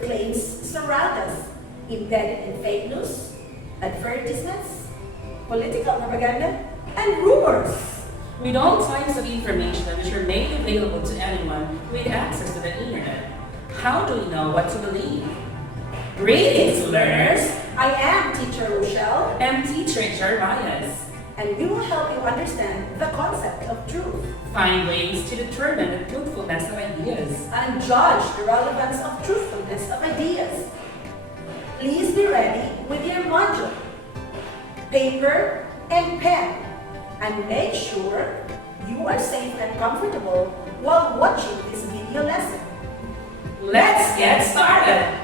truth claims surround us, embedded in fake news, advertisements, political propaganda, and rumors. With all types of information which are made available to anyone with access to the internet, how do we know what to believe? Greetings, learners! I am Teacher Rochelle, And teacher Jeremiah. and we will help you understand the concept of truth Find ways to determine the truthfulness of ideas. and judge the relevance of truthfulness of ideas. Please be ready with your module, paper, and pen, and make sure you are safe and comfortable while watching this video lesson. Let's get started!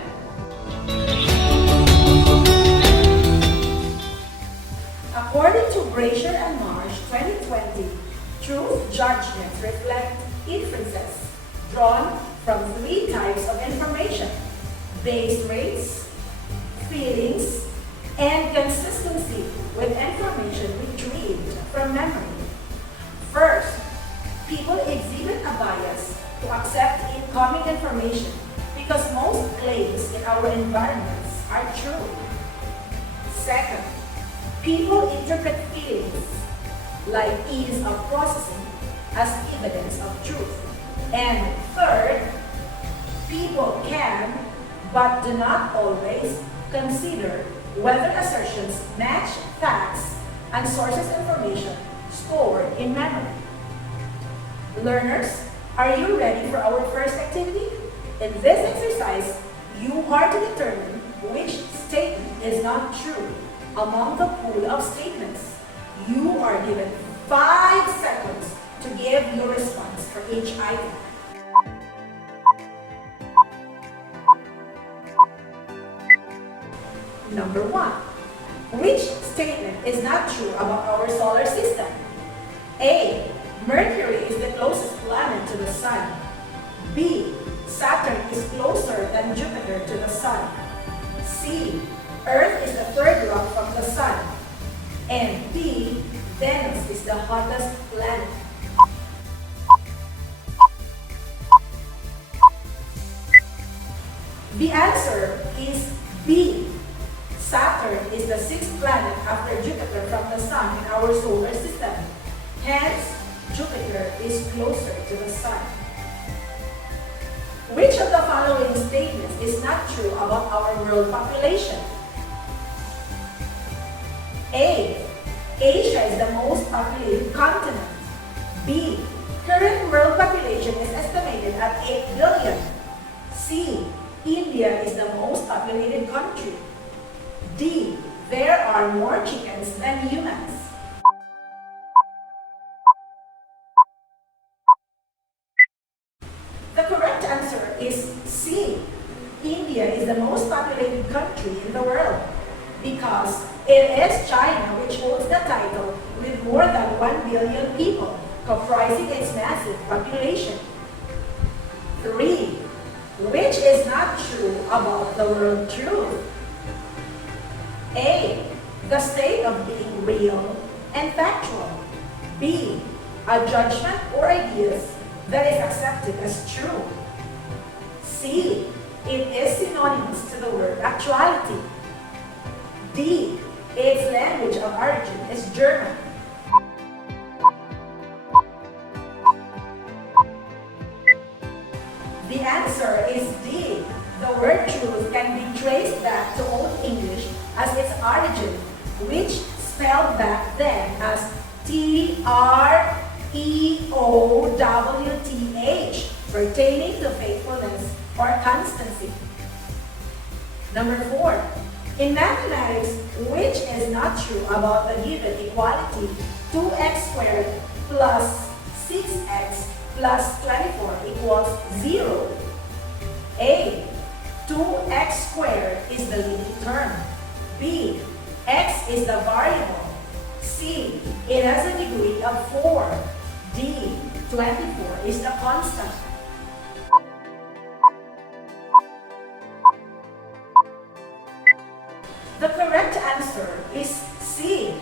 According to Brasher and Marsh 2020, truth judgments reflect inferences drawn from three types of information: base rates, feelings, and consistency with information retrieved from memory. First, people exhibit a bias to accept incoming information because most claims in our environments are true. Second, people interpret feelings, like ease of processing, as evidence of truth. And third, people can, but do not always, consider whether assertions match facts and sources information stored in memory. Learners, are you ready for our first activity? In this exercise, you are to determine which statement is not true among the pool of statements. You are given 5 seconds to give your response for each item. Number 1. Which statement is not true about our solar system? A. Mercury is the closest planet to the Sun. B. Saturn is closer than Jupiter to the Sun. C. Earth is the third rock from the Sun. And D. Venus is the hottest planet. The answer is B. Saturn is the 6th planet after Jupiter from the Sun in our solar system. Hence, Jupiter is closer to the Sun. Which of the following statements is not true about our world population? A. Asia is the most populated continent. B. Current world population is estimated at 8 billion. C. India is the most populated country. D. There are more chickens than humans. The correct answer is C. India is the most populated country in the world because it is China which holds the title with more than 1 billion people, comprising its massive population. 3. Which is not true about the world truth? A. The state of being real and factual. B. A judgment or ideas that is accepted as true. C. It is synonymous to the word actuality. D. Its language of origin is German. The answer is D. The word truth can be traced back to Old English as its origin, which spelled back then as T-R-E-O-W-T-H, pertaining to faithfulness or constancy. Number 4. In mathematics, which is not true about the given equality 2x squared plus 6x plus 24 equals 0? A. 2x squared is the leading term. B. X is the variable. C. It has a degree of 4. D. 24 is the constant. The correct answer is C.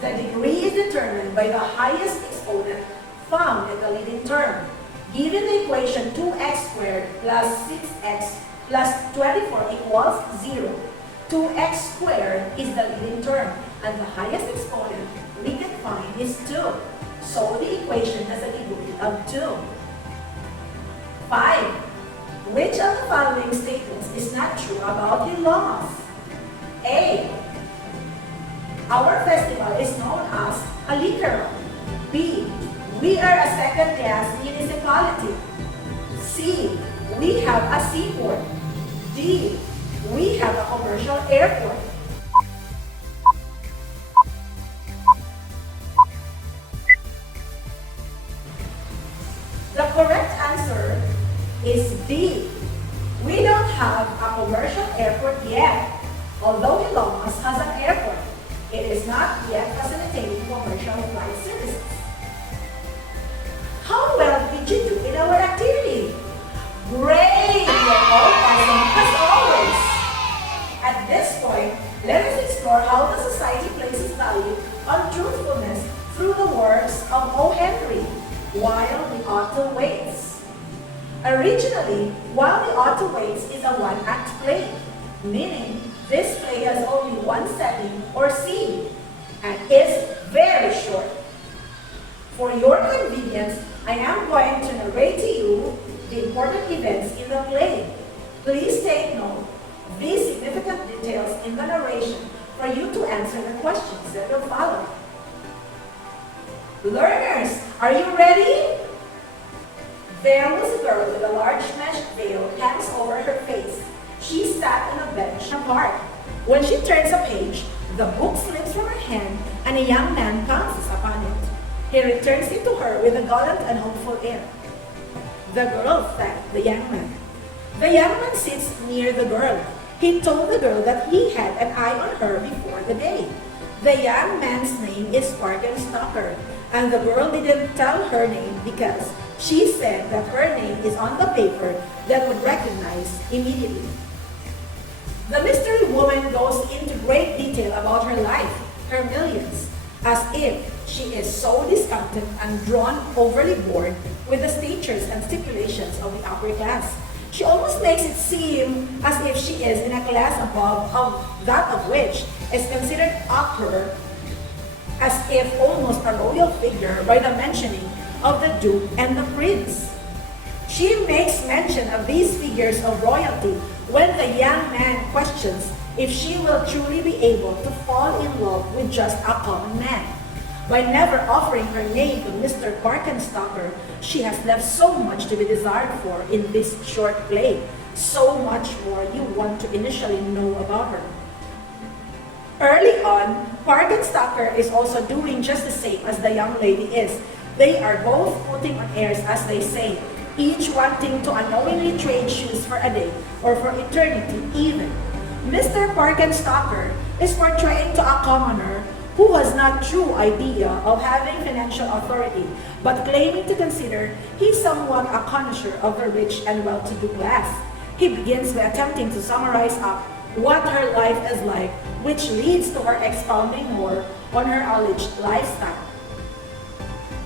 The degree is determined by the highest exponent found in the leading term. Given the equation 2x squared plus 6x plus 24 equals 0, 2x squared is the leading term, and the highest exponent we can find is 2. So the equation has a degree of 2. 5. Which of the following statements is not true about the laws? A. Our festival is known as a liquor. B. We are a second-class municipality. C. We have a seaport. D. We have a commercial airport. The correct answer is D. We don't have a commercial airport yet. Although Hilomas has an airport, it is not yet facilitating commercial flight services. How well did you do in our activity? Great! You're all awesome as always. At this point, let us explore how the society places value on truthfulness through the works of O. Henry, While the Author Waits. Originally, While the Author Waits is a one-act play, meaning this play has only one setting or scene and is very short. For your convenience, I am going to narrate to you the important events in the play. Please take note of these significant details in the narration for you to answer the questions that will follow. Learners, are you ready? There was a girl with a large mesh veil hangs over her face. She sat on a bench apart. When she turns a page, the book slips from her hand and a young man pounces upon it. He returns it to her with a gallant and hopeful air. The girl thanked the young man. The young man sits near the girl. He told the girl that he had an eye on her before the day. The young man's name is Sparkenstalker, and the girl didn't tell her name because she said that her name is on the paper that would recognize immediately. The mystery woman goes into great detail about her life, her millions, as if she is so discontented and drawn overly bored with the statures and stipulations of the upper class. She almost makes it seem as if she is in a class above of that of which is considered upper, as if almost a royal figure by the mentioning of the Duke and the Prince. She makes mention of these figures of royalty when the young man questions if she will truly be able to fall in love with just a common man. By never offering her name to Mr. Barkenstalker, she has left so much to be desired for in this short play, so much more you want to initially know about her. Early on, Barkenstalker is also doing just the same as the young lady is. They are both putting on airs, as they say, each wanting to unknowingly trade shoes for a day or for eternity even. Mr. Barkenstalker is portraying to a commoner who has not true idea of having financial authority, but claiming to consider he somewhat a connoisseur of the rich and well-to-do class. He begins by attempting to summarize up what her life is like, which leads to her expounding more on her alleged lifestyle.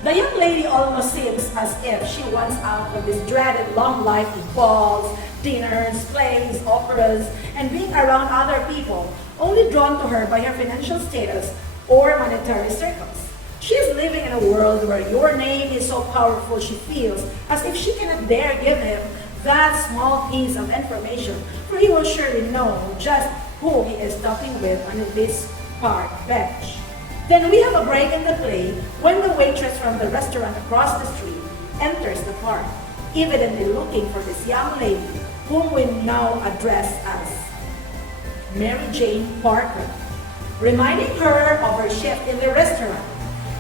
The young lady almost seems as if she wants out of this dreaded long life of balls, dinners, plays, operas, and being around other people, only drawn to her by her financial status or monetary circles. She is living in a world where your name is so powerful she feels as if she cannot dare give him that small piece of information, for he will surely know just who he is talking with on this park bench. Then we have a break in the play when the waitress from the restaurant across the street enters the park, evidently looking for this young lady whom we now address as Mary Jane Parker, reminding her of her shift in the restaurant.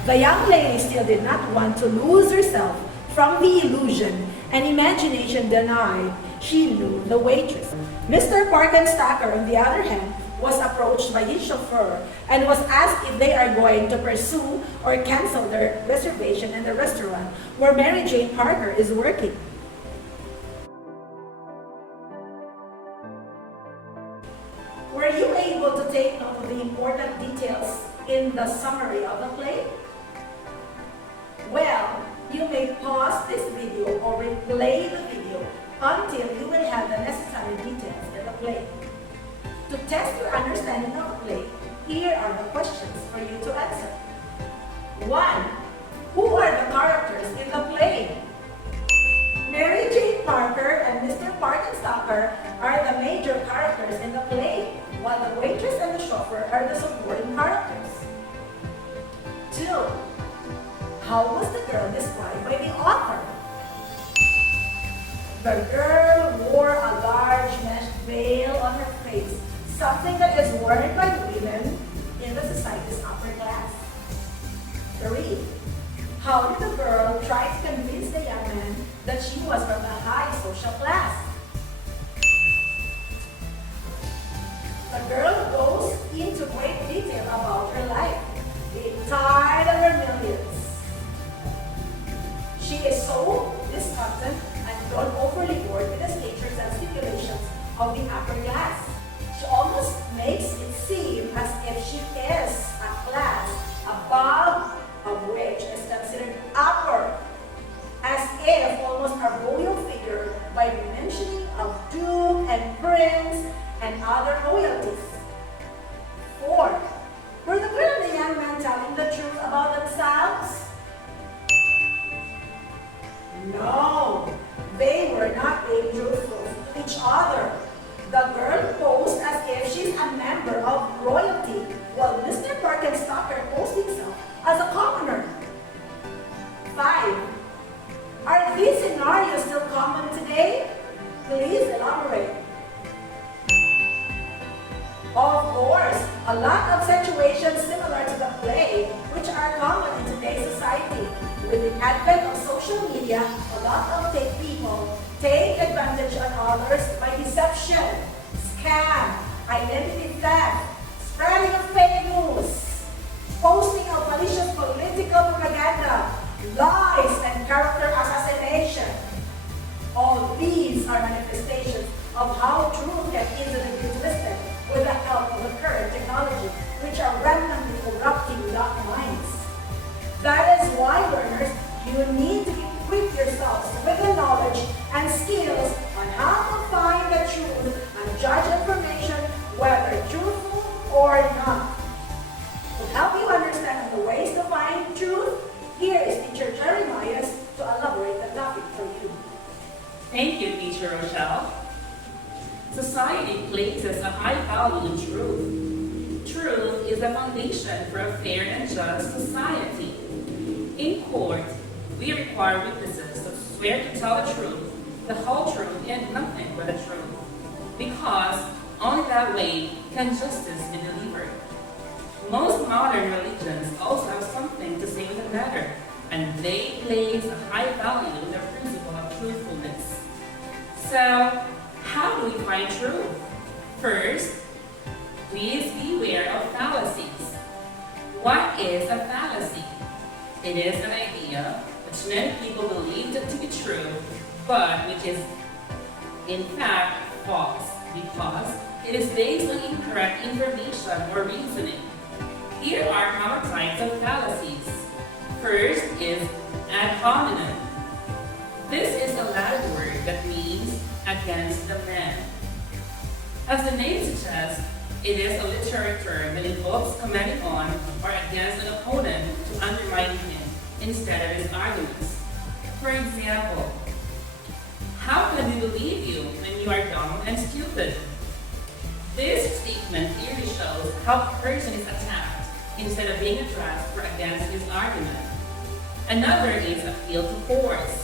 The young lady still did not want to lose herself from the illusion and imagination denied she knew the waitress. Mr. Barkenstalker, on the other hand, was approached by his chauffeur and was asked if they are going to pursue or cancel their reservation in the restaurant where Mary Jane Parker is working. Were you able to take note of the important details in the summary of the play? Well, You may pause this video or replay the video until you will have the necessary details in the play. To test your understanding of the play, here are the questions for you to answer. 1. Who are the characters in the play? Mary Jane Parker and Mr. Parkenstocker are the major characters in the play, while the waitress and the chauffeur are the supporting characters. 2. How was the girl described by the author? The girl wore a large mesh veil on her face, something that is worn by women in the society's upper class. 3. How did the girl try to convince the young man that she was from a high social class? The girl goes into great detail about her life, being tired of her millions. She is so discontent and grown overly bored with the statures and stipulations of the upper class. She almost makes it seem as if she is a class above of which is considered upper, as if almost a royal figure by mentioning of duke and prince and other royalties. 4. Were the girl and the young man telling the truth about themselves? No, they were not being truthful to each other. The girl posed as if she's a member of royalty, while Mr. Parkenstocker posed himself as a commoner. 5. Are these scenarios still common today? Please elaborate. Of course, a lot of situations similar to the play, which are common in today's society. With the advent of social media, a lot of fake people take advantage of others by deception, scam, identity theft, spreading of fake news, posting of malicious political propaganda, lies, and character assassination. All these are manifestations of how truth can easily be twisted with the help of the current technology, which are randomly corrupting young minds. That is why, learners, you need to equip yourselves with the knowledge and skills on how to find the truth and judge information, whether truthful or not. To help you understand the ways to find truth, here is Teacher Jeremiah to elaborate the topic for you. Thank you, Teacher Rochelle. Society places a high value in truth. Truth is the foundation for a fair and just society. In court, we require witnesses to swear to tell the truth, the whole truth, and nothing but the truth. Because only that way can justice be delivered. Most modern religions also have something to say with the matter, and they place a high value in the principle of truthfulness. So, how do we find truth? First, please beware of fallacies. What is a fallacy? It is an idea which many people believe to be true, but which is in fact false because it is based on incorrect information or reasoning. Here are common types of fallacies. First is ad hominem. This is a Latin word that means against the man. As the name suggests, it is a literary term that involves commenting on or against an opponent to undermine him instead of his arguments. For example, how can we believe you when you are dumb and stupid? This statement clearly shows how a person is attacked instead of being addressed or against his argument. Another is appeal to force.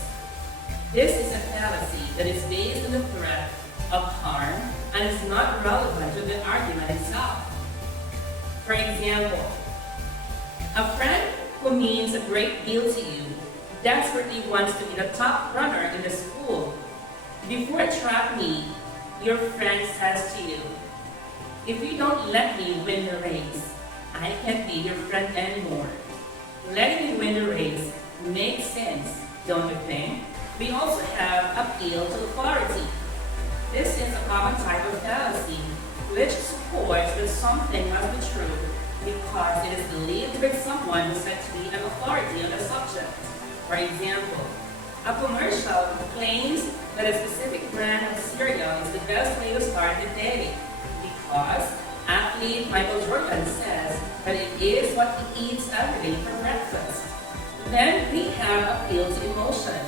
This is a fallacy that is based on the threat of harm and is not relevant to the argument itself. For example, a friend who means a great deal to you desperately wants to be the top runner in the school. Before a track meet, your friend says to you, "If you don't let me win the race, I can't be your friend anymore." Letting me win the race makes sense, don't you think? We also have appeal to authority. This is a common type of fallacy, which supports that something must be true because it is believed that someone is said to be an authority on the subject. For example, a commercial claims that a specific brand of cereal is the best way to start the day because athlete Michael Jordan says that it is what he eats every day for breakfast. Then we have appeal to emotion.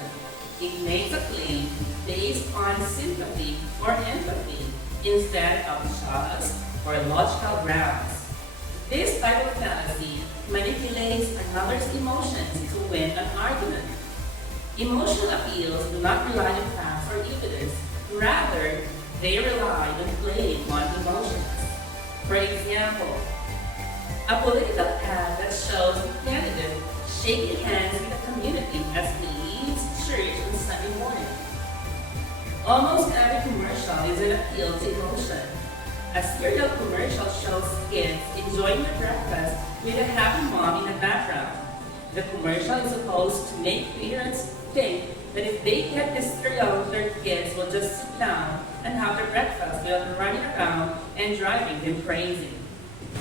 It makes a claim based on sympathy or empathy instead of just or logical grounds. This type of fallacy manipulates another's emotions to win an argument. Emotional appeals do not rely on facts or evidence. Rather, they rely on playing on emotions. For example, a political ad that shows the candidate shaking hands with the community as he leaves church on Sunday morning. Almost every commercial is an appeal to emotion. A cereal commercial shows kids enjoying their breakfast with a happy mom in the background. The commercial is supposed to make parents think that if they get this cereal, their kids will just sit down and have their breakfast without running around and driving them crazy.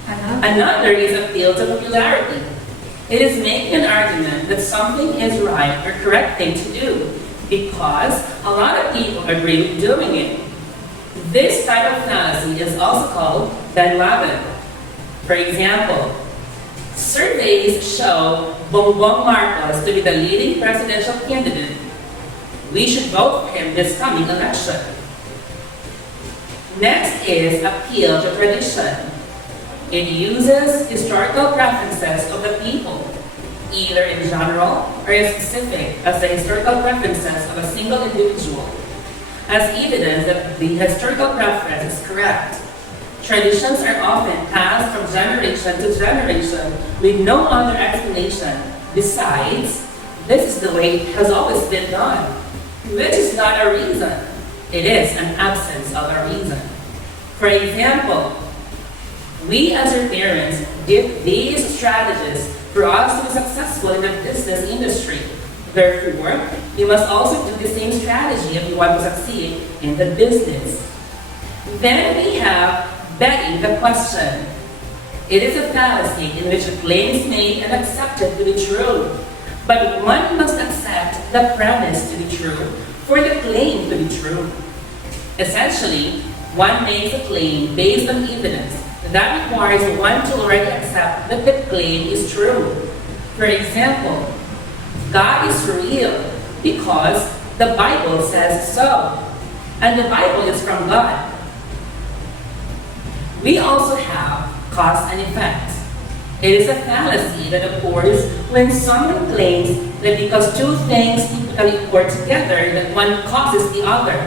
Another is appeal to popularity. It is making an argument that something is right or correct thing to do because a lot of people agree with doing it. This type of fallacy is also called bandwagon. For example, surveys show Bongbong Marcos to be the leading presidential candidate. We should vote for him this coming election. Next is appeal to tradition. It uses historical preferences of the people, either in general or in specific as the historical preferences of a single individual, as evidence that the historical preference is correct. Traditions are often passed from generation to generation with no other explanation besides, this is the way it has always been done, which is not a reason. It is an absence of a reason. For example, we as your parents give these strategies for us to be successful in the business industry. Therefore, you must also do the same strategy if you want to succeed in the business. Then we have begging the question. It is a fallacy in which a claim is made and accepted to be true. But one must accept the premise to be true for the claim to be true. Essentially, one makes a claim based on evidence that requires one to already accept that the claim is true. For example, God is real because the Bible says so, and the Bible is from God. We also have cause and effect. It is a fallacy that occurs when someone claims that because two things typically occur together, that one causes the other.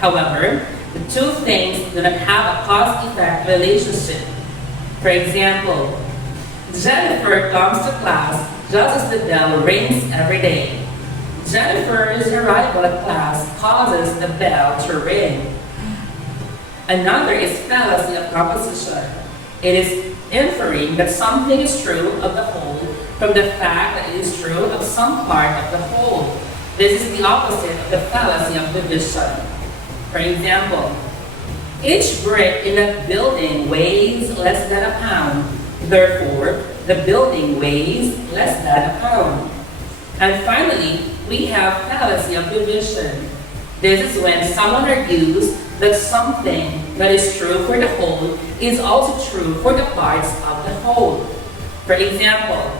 However, the two things do not have a cause-effect relationship. For example, Jennifer comes to class just as the bell rings every day. Jennifer's arrival at class causes the bell to ring. Another is fallacy of composition. It is inferring that something is true of the whole from the fact that it is true of some part of the whole. This is the opposite of the fallacy of division. For example, each brick in a building weighs less than a pound. Therefore, the building weighs less than a pound. And finally, we have fallacy of division. This is when someone argues that something that is true for the whole is also true for the parts of the whole. For example,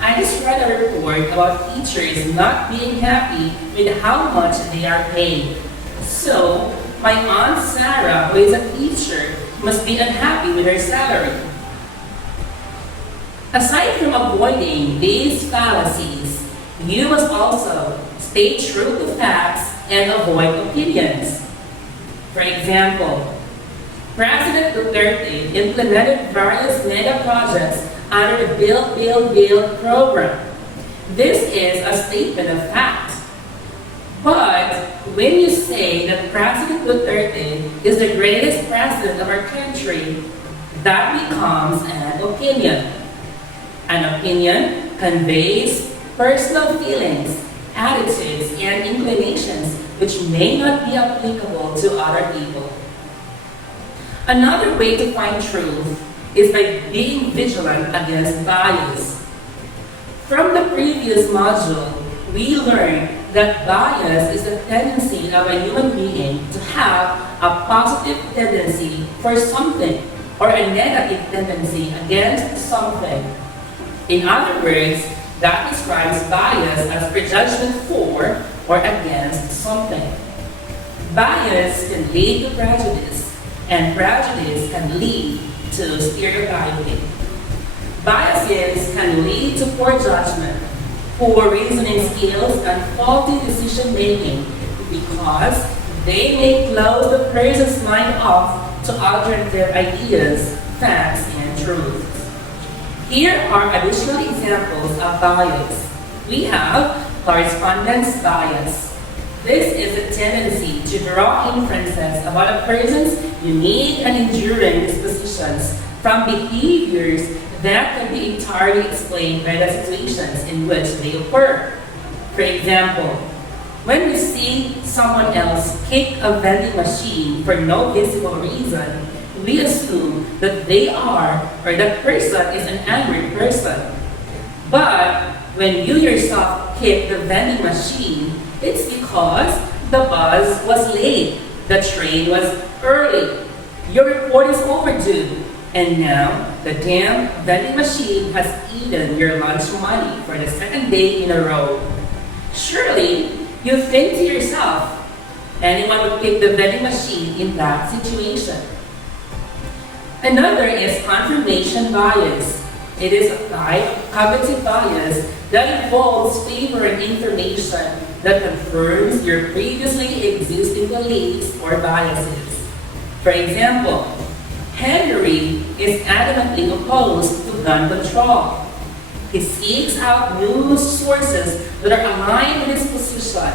I just read a report about teachers not being happy with how much they are paid. So, my Aunt Sarah, who is a teacher, must be unhappy with her salary. Aside from avoiding these fallacies, you must also stay true to facts and avoid opinions. For example, President Duterte implemented various mega projects under the Build program. This is a statement of fact. But when you say that President Duterte is the greatest president of our country, that becomes an opinion. An opinion conveys personal feelings, attitudes, and inclinations which may not be applicable to other people. Another way to find truth is by being vigilant against bias. From the previous module, we learn that bias is a tendency of a human being to have a positive tendency for something or a negative tendency against something. In other words, that describes bias as prejudgment for or against something. Bias can lead to prejudice, and prejudice can lead to stereotyping. Biases can lead to poor judgment, poor reasoning skills, and faulty decision making because they may close the person's mind off to alternative ideas, facts, and truths. Here are additional examples of bias. We have correspondence bias. This is a tendency to draw inferences about a person's unique and enduring dispositions from behaviors that can be entirely explained by the situations in which they occur. For example, when we see someone else kick a vending machine for no visible reason, we assume that they are or that person is an angry person. But when you yourself kick the vending machine, it's because the bus was late, the train was early, your report is overdue, and now the damn vending machine has eaten your lunch money for the second day in a row. Surely, you think to yourself, anyone would pick the vending machine in that situation. Another is confirmation bias. It is a type of cognitive bias that involves favoring information that confirms your previously existing beliefs or biases. For example, Henry is adamantly opposed to gun control. He seeks out news sources that are aligned with his position.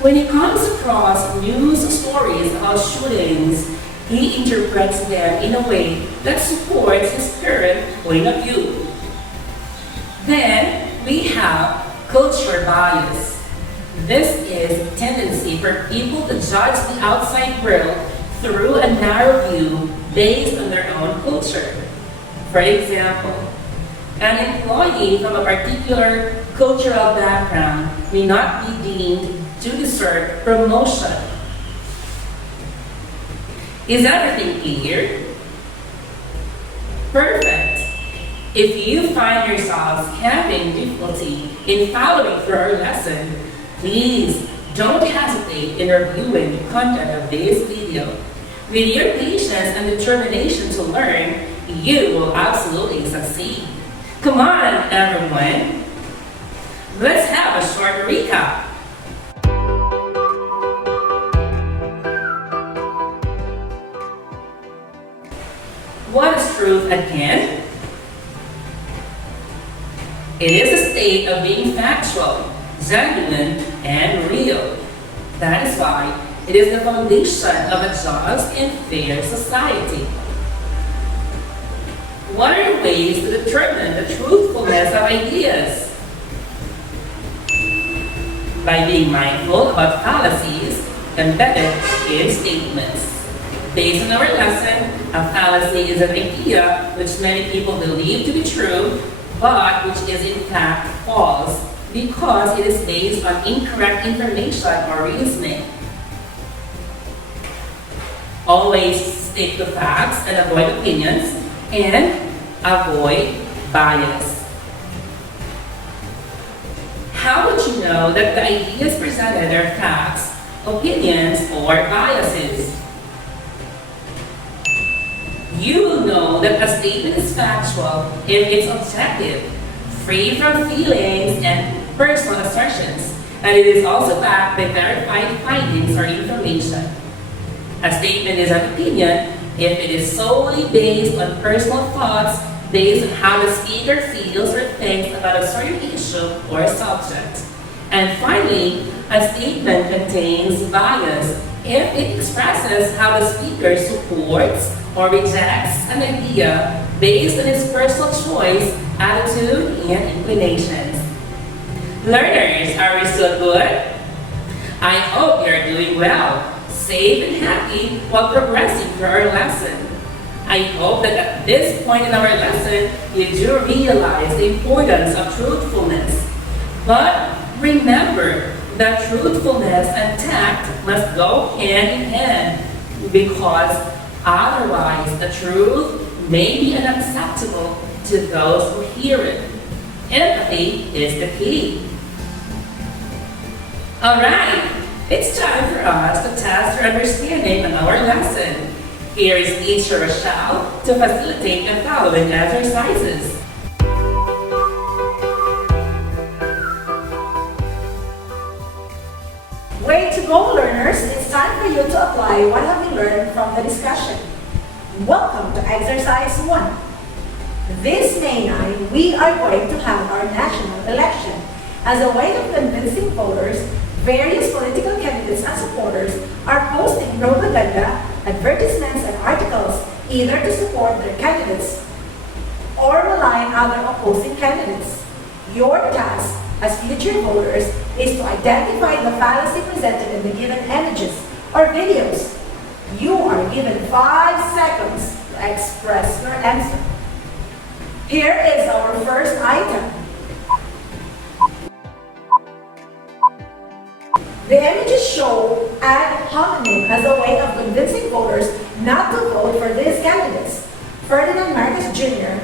When he comes across news stories about shootings, he interprets them in a way that supports his current point of view. Then we have culture bias. This is a tendency for people to judge the outside world through a narrow view based on their own culture. For example, an employee from a particular cultural background may not be deemed to deserve promotion. Is everything clear? Perfect. If you find yourselves having difficulty in following through our lesson, please don't hesitate in reviewing the content of this video. With your patience and determination to learn, you will absolutely succeed. Come on, everyone. Let's have a short recap. What is truth again? It is a state of being factual, genuine, and real. That is why it is the foundation of a just and fair society. What are the ways to determine the truthfulness of ideas? By being mindful about fallacies embedded in statements. Based on our lesson, a fallacy is an idea which many people believe to be true, but which is in fact false because it is based on incorrect information or reasoning. Always stick to facts and avoid opinions, and avoid bias. How would you know that the ideas presented are facts, opinions, or biases? You will know that a statement is factual if it's objective, free from feelings and personal assertions, and it is also backed by verified findings or information. A statement is an opinion if it is solely based on personal thoughts based on how the speaker feels or thinks about a certain issue or subject. And finally, a statement contains bias if it expresses how the speaker supports or rejects an idea based on his personal choice, attitude, and inclinations. Learners, are we still good? I hope you're doing well, safe and happy while progressing through our lesson. I hope that at this point in our lesson, you do realize the importance of truthfulness. But Remember that truthfulness and tact must go hand in hand because otherwise the truth may be unacceptable to those who hear it. Empathy is the key. Alright, it's time for us to test our understanding on our lesson. Here is Teacher Rochelle to facilitate the following exercises. Way to go, learners! It's time for you to apply what have you learned from the discussion. Welcome to exercise 1. This May 9, we are going to have our national election. As a way of convincing voters, various political candidates and supporters are posting propaganda, advertisements, and articles either to support their candidates or malign other opposing candidates. Your task as future voters is to identify the fallacy presented in the given images or videos. You are given 5 seconds to express your answer. Here is our first item. The images show ad hominem as a way of convincing voters not to vote for these candidates. Ferdinand Marcos Jr.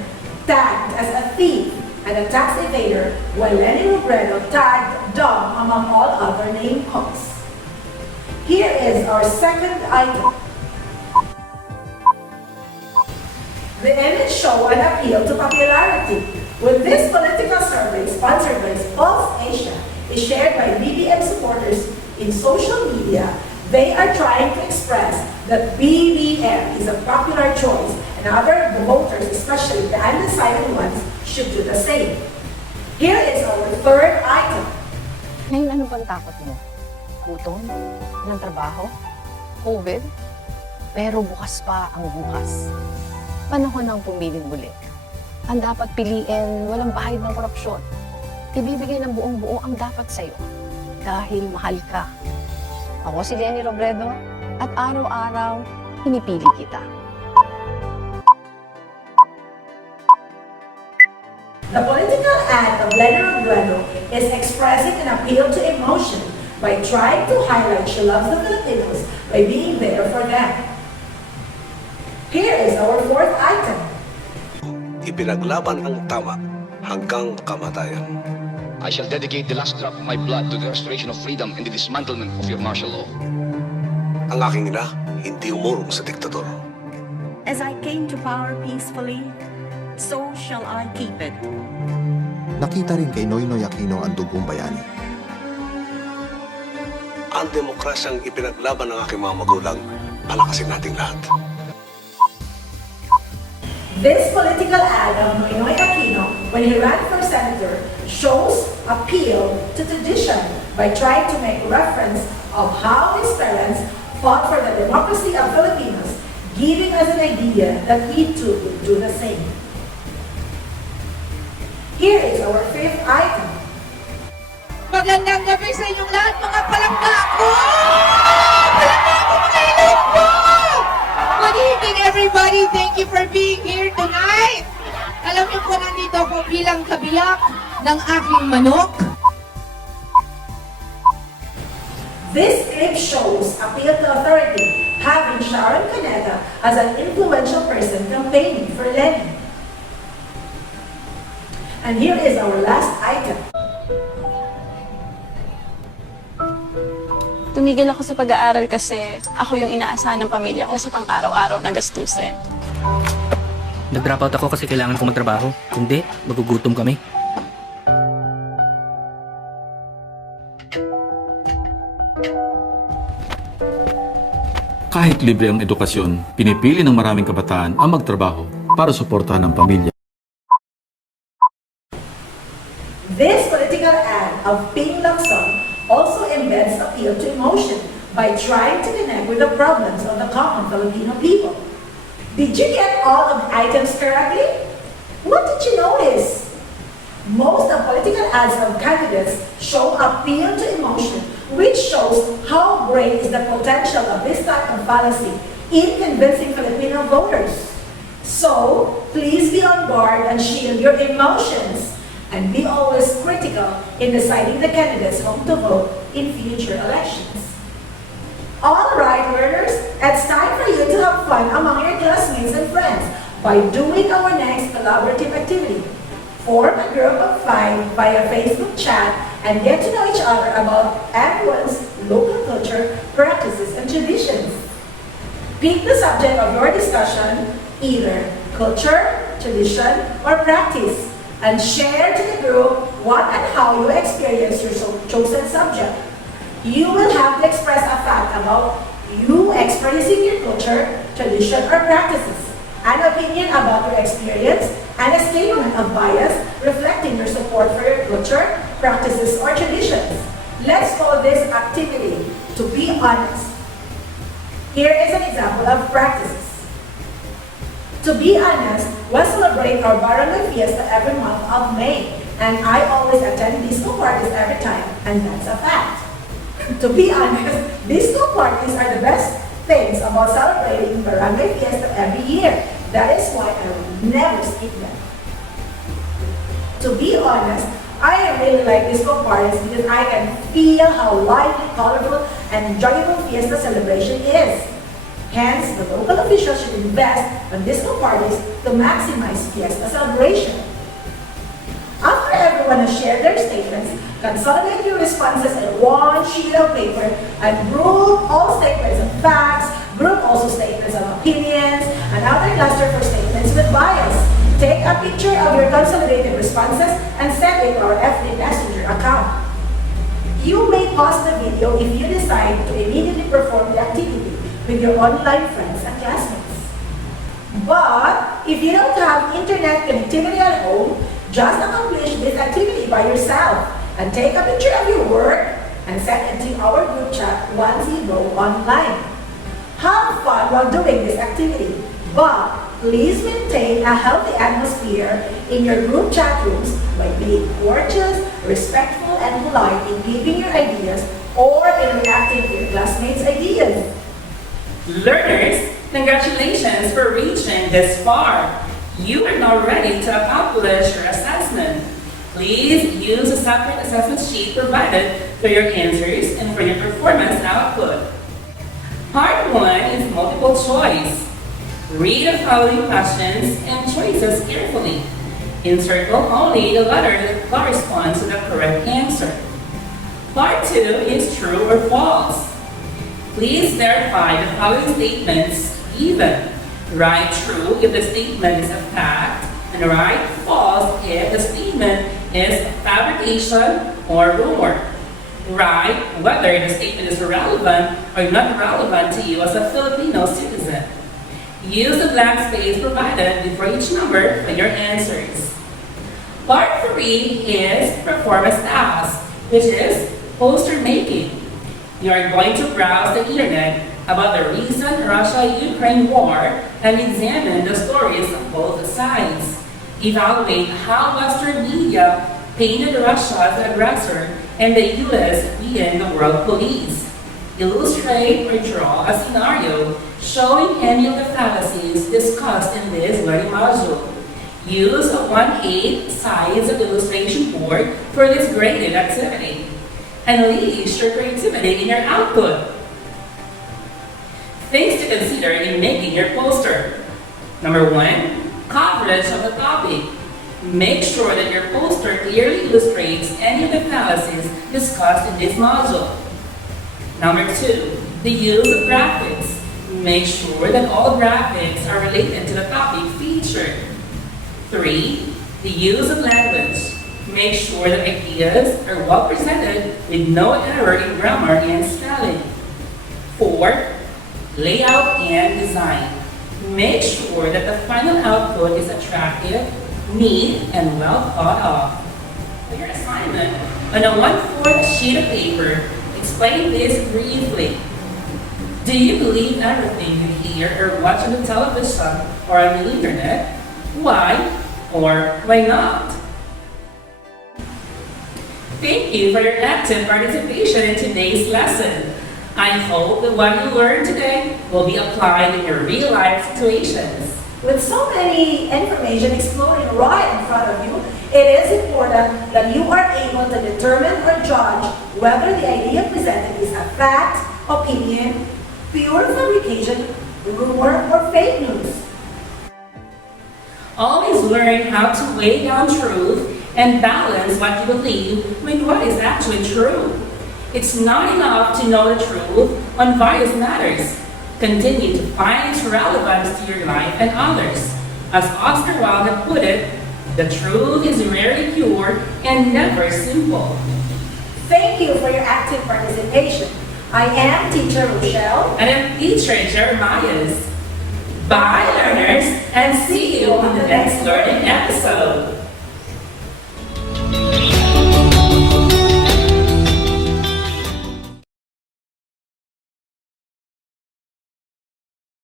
tagged as a thief and a tax evader, while Leni Robredo tagged dumb among all other name calls. Here is our second item. The image show an appeal to popularity. With this political survey sponsored by Pulse Asia is shared by BBM supporters in social media, they are trying to express that BBM is a popular choice and other voters, especially the undecided ones, should do the same. Here is our third item. Ngayon, ano bang takot mo? Gutom? Ng trabaho? COVID? Pero bukas pa ang bukas. Panahon ng pumiling muli. Ang dapat piliin, walang bahid ng korupsyon. Ibibigay ng buong buo ang dapat sa'yo. Dahil mahal ka. Ako si Leni Robredo at araw-araw pinipili kita. The political ad of Leni Robredo is expressing an appeal to emotion by trying to highlight she loves the Filipinos by being there for them. Here is our fourth item. Ipinaglaban ang tama hanggang kamatayan. I shall dedicate the last drop of my blood to the restoration of freedom and the dismantlement of your martial law. Ang aking ina, hindi umurong sa diktador. As I came to power peacefully, so shall I keep it. Nakita rin kay Noynoy Aquino ang dugong bayani. Ang demokrasyang ipinaglaban ng aking mga magulang, palakasin nating lahat. This political ad of Noynoy Aquino, when he ran for senator, shows appeal to tradition by trying to make reference of how his parents fought for the democracy of Filipinos, giving us an idea that we too would do the same. Here is our fifth item. Magandang gabi sa inyong lahat, mga palangga ko! Palangga ko, mga ilog ko! Good evening, everybody! Thank you for being here tonight! Alam niyo po, nandito ako bilang kabiyak ng aking manok. This clip shows appeal to authority, having Sharon Cuneta as an influential person campaigning for Leni. And here is our last item. Tumigil ako sa pag-aaral kasi ako yung inaasahan ng pamilya ko sa pang-araw-araw na gastusin. Nag-drop out ako kasi kailangan ko magtrabaho. Kundi, magugutom kami. Kahit libre ang edukasyon, pinipili ng maraming kabataan ang magtrabaho para suportahan ang pamilya. This political ad of Ping Lacson also embeds appeal to emotion by trying to connect with the problems of the common Filipino people. Did you get all of the items correctly? What did you notice? Most of political ads of candidates show appeal to emotion, which shows how great is the potential of this type of fallacy in convincing Filipino voters. So, please be on guard and shield your emotions and be always critical vital in deciding the candidates whom to vote in future elections. All right, learners, it's time for you to have fun among your classmates and friends by doing our next collaborative activity. Form a group of 5 via Facebook chat and get to know each other about everyone's local culture, practices, and traditions. Pick the subject of your discussion, either culture, tradition, or practice, and share to the group what and how you experience your chosen subject. You will have to express a fact about you experiencing your culture, tradition, or practices, an opinion about your experience, and a statement of bias reflecting your support for your culture, practices, or traditions. Let's call this activity to be honest. Here is an example of practices. To be honest, we celebrate our barangay fiesta every month of May, and I always attend disco parties every time, and that's a fact. To be honest, disco parties are the best things about celebrating barangay fiesta every year. That is why I will never skip them. To be honest, I really like disco parties because I can feel how lively, colorful, and enjoyable fiesta celebration is. Hence, the local officials should invest on disco parties to maximize fiesta celebration. After everyone has shared their statements, consolidate your responses in one sheet of paper and group all statements of facts, group also statements of opinions, and other cluster for statements with bias. Take a picture of your consolidated responses and send it to our FB Messenger account. You may pause the video if you decide to immediately perform the activity with your online friends and classmates. But if you don't have internet connectivity at home, just accomplish this activity by yourself and take a picture of your work and send it to our group chat once you go online. Have fun while doing this activity, but please maintain a healthy atmosphere in your group chat rooms by being courteous, respectful, and polite in giving your ideas or in reacting to your classmates' ideas. Learners, congratulations for reaching this far. You are now ready to accomplish your assessment. Please use a separate assessment sheet provided for your answers and for your performance output. Part 1 is multiple choice. Read the following questions and choices carefully. Encircle only the letter that corresponds to the correct answer. Part 2 is true or false. Please verify the following statements even. Write true if the statement is a fact, and write false if the statement is fabrication or rumor. Write whether the statement is relevant or not relevant to you as a Filipino citizen. Use the blank space provided before each number for your answers. Part 3 is performance task, which is poster making. You are going to browse the internet about the recent Russia-Ukraine war and examine the stories of both sides. Evaluate how Western media painted Russia as the aggressor and the U.S. being the world police. Illustrate or draw a scenario showing any of the fallacies discussed in this learning module. Use a 1/8 size of illustration board for this graded activity. Unleash your creativity in your output. Things to consider in making your poster. Number 1, coverage of the topic. Make sure that your poster clearly illustrates any of the fallacies discussed in this module. Number 2, the use of graphics. Make sure that all graphics are related to the topic featured. 3, the use of language. Make sure that ideas are well presented with no error in grammar and spelling. 4, layout and design. Make sure that the final output is attractive, neat, and well thought of. For your assignment, on a 1/4 sheet of paper, explain this briefly. Do you believe everything you hear or watch on the television or on the internet? Why or why not? Thank you for your active participation in today's lesson. I hope that what you learned today will be applied in your real-life situations. With so many information exploding right in front of you, It is important that you are able to determine or judge whether the idea presented is a fact, opinion, pure fabrication, rumor, or fake news. Always learn how to weigh down truth and balance what you believe with what is actually true. It's not enough to know the truth on various matters. Continue to find its relevance to your life and others. As Oscar Wilde put it, the truth is rarely pure and never simple. Thank you for your active participation. I am Teacher Rochelle. And I'm Teacher Jeremias. Bye, learners, and see you on the next learning episode.